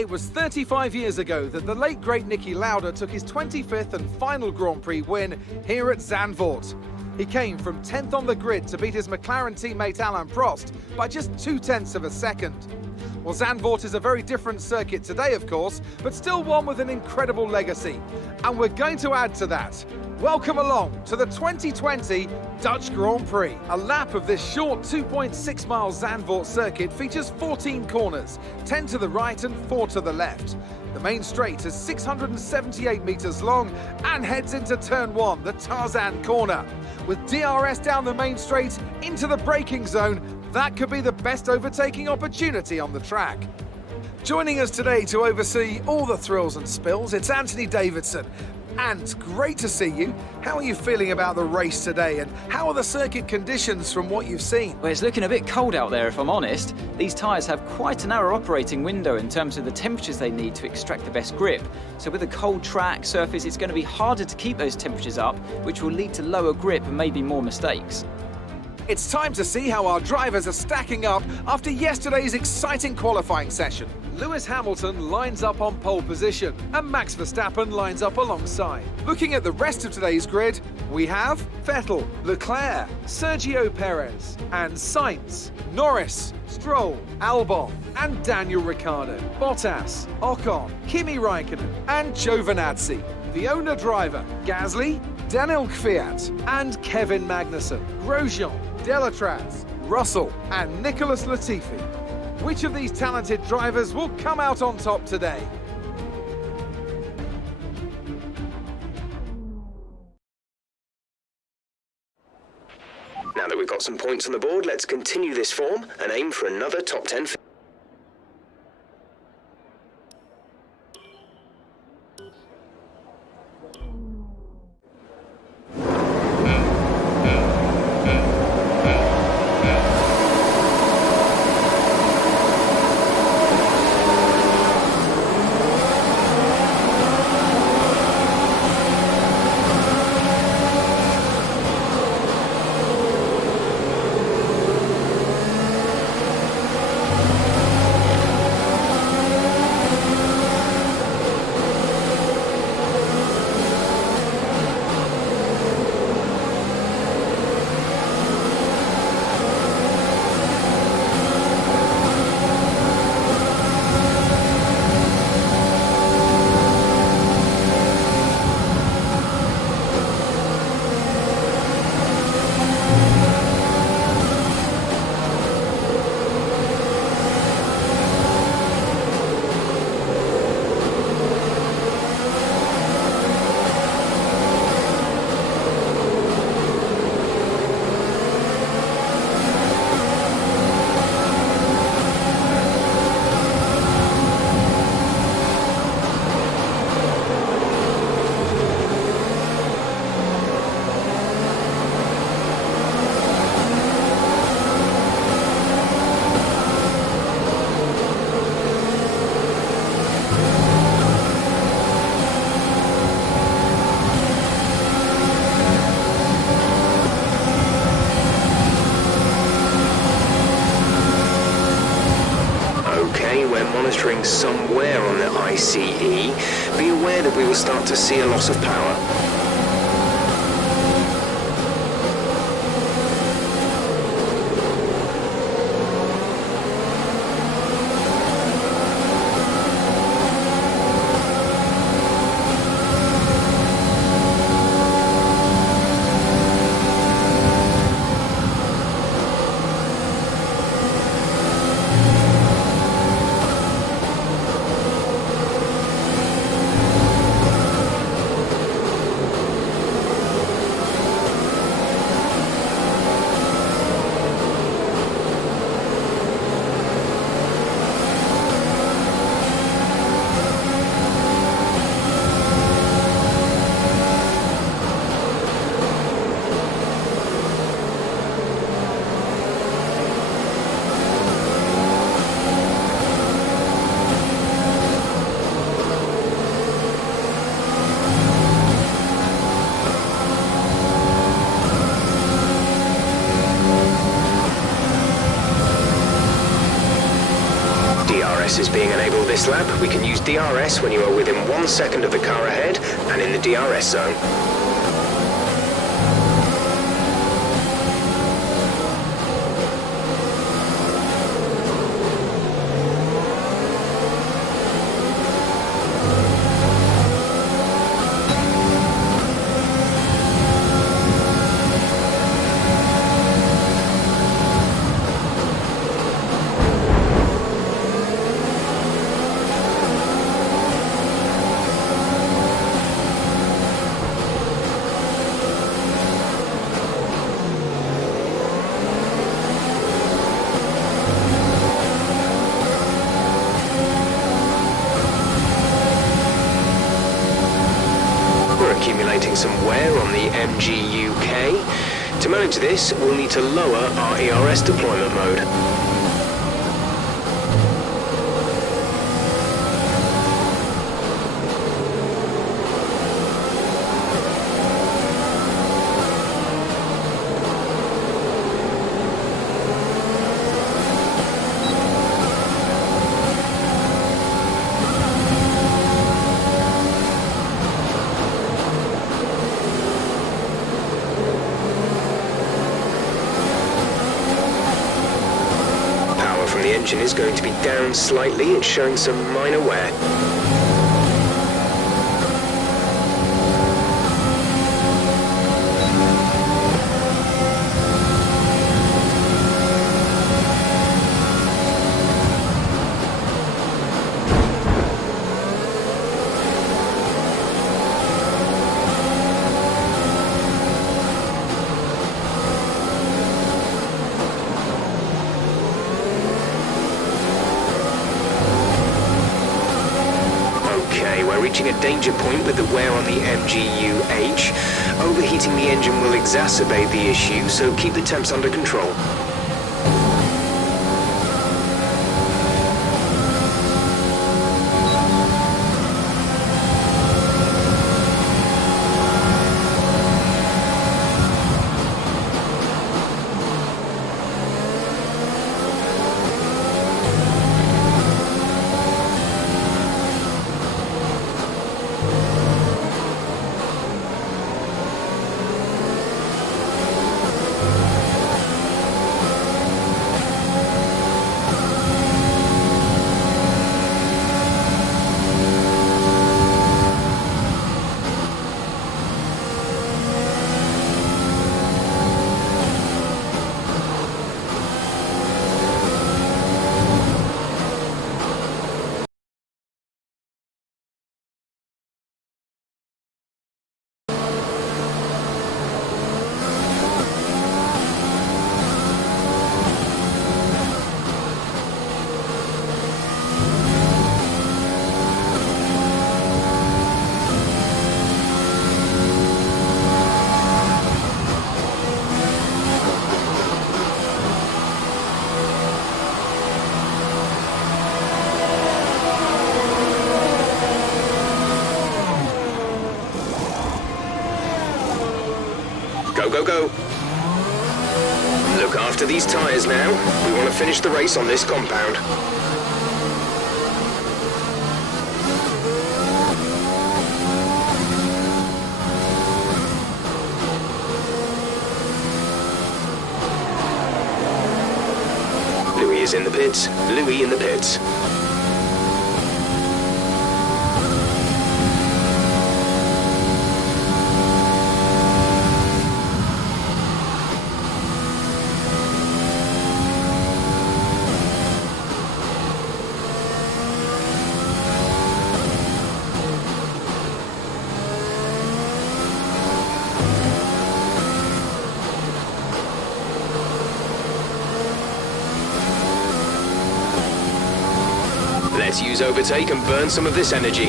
It was 35 years ago that the late great Niki Lauda took his 25th and final Grand Prix win here at Zandvoort. He came from 10th on the grid to beat his McLaren teammate Alain Prost by just 0.2 of a second. Well, Zandvoort is a very different circuit today, of course, but still one with an incredible legacy. And we're going to add to that. Welcome along to the 2020 Dutch Grand Prix. A lap of this short 2.6 mile Zandvoort circuit features 14 corners, 10 to the right and 4 to the left. The main straight is 678 metres long and heads into turn 1, the Tarzan corner. With DRS down the main straight into the braking zone, that could be the best overtaking opportunity on the track. Joining us today to oversee all the thrills and spills, it's Anthony Davidson. And great to see you. How are you feeling about the race today, and how are the circuit conditions from what you've seen? Well, it's looking a bit cold out there, if I'm honest. These tyres have quite a narrow operating window in terms of the temperatures they need to extract the best grip. So with a cold track surface, it's going to be harder to keep those temperatures up, which will lead to lower grip and maybe more mistakes. It's time to see how our drivers are stacking up after yesterday's exciting qualifying session. Lewis Hamilton lines up on pole position and Max Verstappen lines up alongside. Looking at the rest of today's grid, we have Vettel, Leclerc, Sergio Perez and Sainz, Norris, Stroll, Albon and Daniel Ricciardo, Bottas, Ocon, Kimi Raikkonen and Giovinazzi. The owner-driver, Gasly, Daniel Kvyat and Kevin Magnussen, Grosjean, Delatraz, Russell and Nicholas Latifi. Which of these talented drivers will come out on top today? Now that we've got some points on the board, let's continue this form and aim for another top 10 finish. Monitoring somewhere on the ICE, be aware that we will start to see a loss of power. DRS is being enabled this lap. We can use DRS when you are within 1 second of the car ahead and in the DRS zone. Accumulating some wear on the MGU-K. To manage this, we'll need to lower our ERS deployment mode. The engine is going to be down slightly. It's showing some minor wear. We're reaching a danger point with the wear on the MGU-H. Overheating the engine will exacerbate the issue, so keep the temps under control. Go, go, go. Look after these tyres now. We want to finish the race on this compound. Louis is in the pits. Louis in the pits. Let's use overtake and burn some of this energy.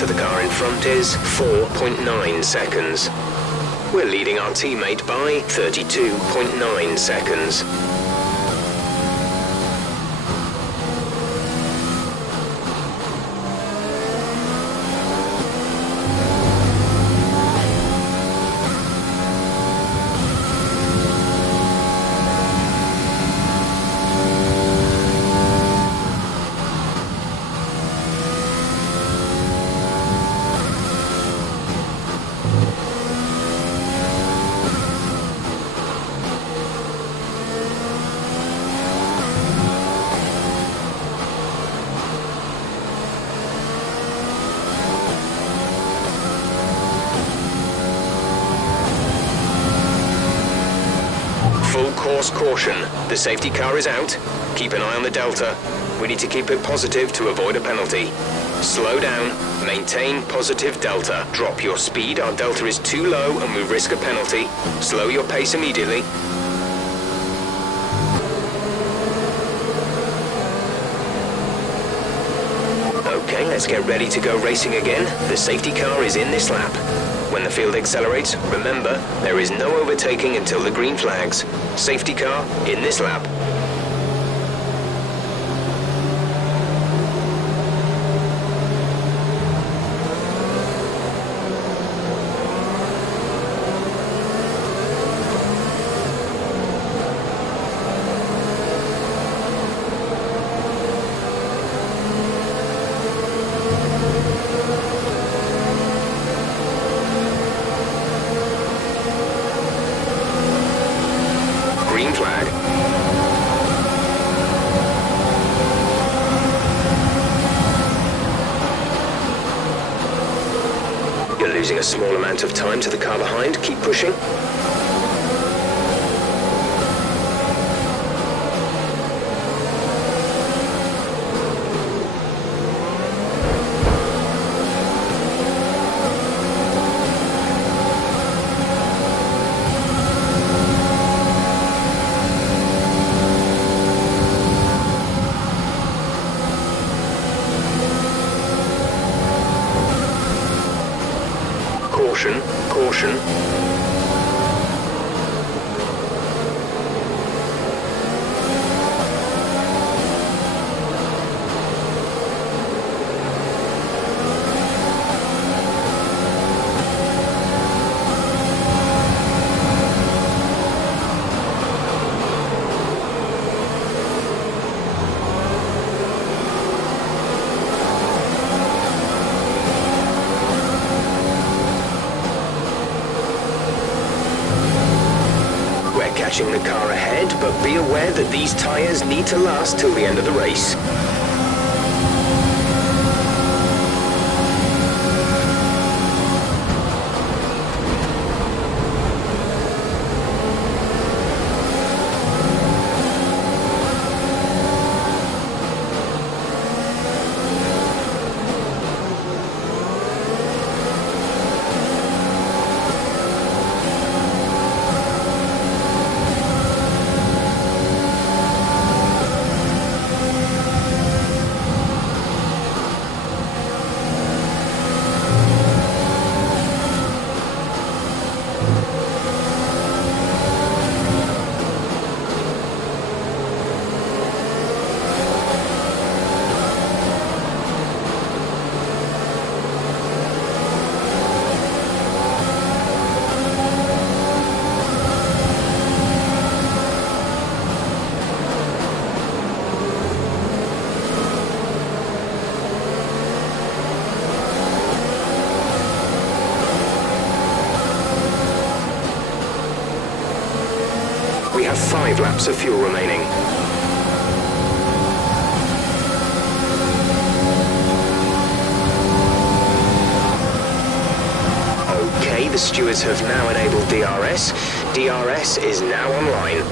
to the car in front is 4.9 seconds. We're leading our teammate by 32.9 seconds. Full course caution. The safety car is out. Keep an eye on the delta. We need to keep it positive to avoid a penalty. Slow down. Maintain positive delta. Drop your speed. Our delta is too low and we risk a penalty. Slow your pace immediately. Okay, let's get ready to go racing again. The safety car is in this lap. When the field accelerates, remember, there is no overtaking until the green flags. Safety car in this lap. Green flag. You're losing a small amount of time to the car behind. Keep pushing. Caution, caution. Catching the car ahead, but be aware that these tyres need to last till the end of the race. We have 5 laps of fuel remaining. Okay, the stewards have now enabled DRS. DRS is now online.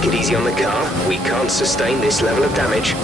Take it easy on the car. We can't sustain this level of damage.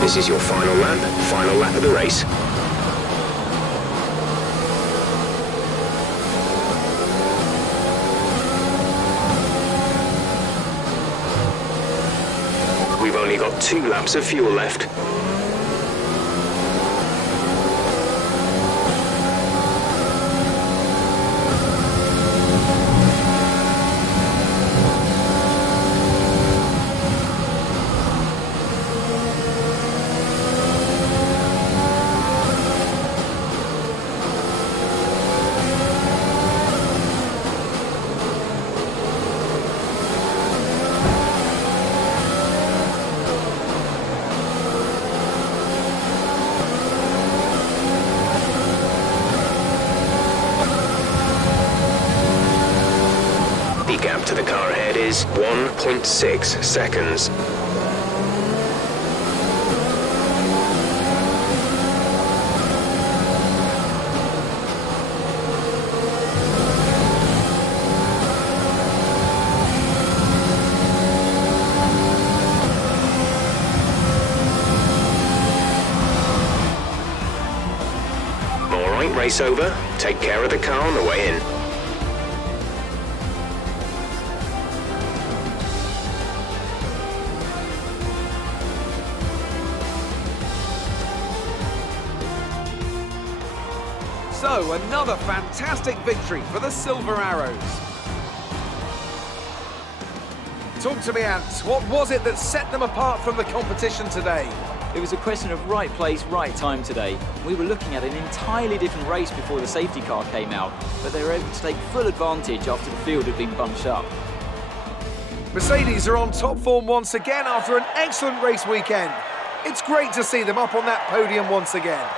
This is your final lap of the race. We've only got 2 laps of fuel left. The gap to the car ahead is 1.6 seconds. All right, race over. Take care of the car on the way in. So, another fantastic victory for the Silver Arrows. Talk to me, Ant. What was it that set them apart from the competition today? It was a question of right place, right time today. We were looking at an entirely different race before the safety car came out, but they were able to take full advantage after the field had been bunched up. Mercedes are on top form once again after an excellent race weekend. It's great to see them up on that podium once again.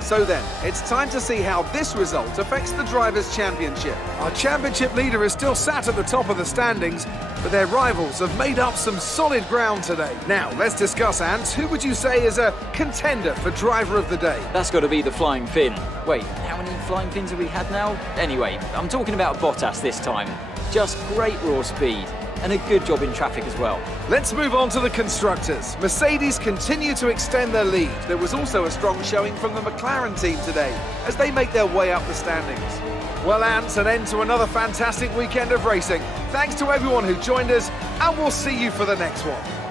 So then, it's time to see how this result affects the Drivers' Championship. Our championship leader is still sat at the top of the standings, but their rivals have made up some solid ground today. Now, let's discuss, Ant. Who would you say is a contender for Driver of the Day? That's got to be the Flying Finn. Wait, how many Flying Fins have we had now? Anyway, I'm talking about Bottas this time. Just great raw speed. And a good job in traffic as well. Let's move on to the constructors. Mercedes continue to extend their lead. There was also a strong showing from the McLaren team today as they make their way up the standings. Well, Ant, an end to another fantastic weekend of racing. Thanks to everyone who joined us, and we'll see you for the next one.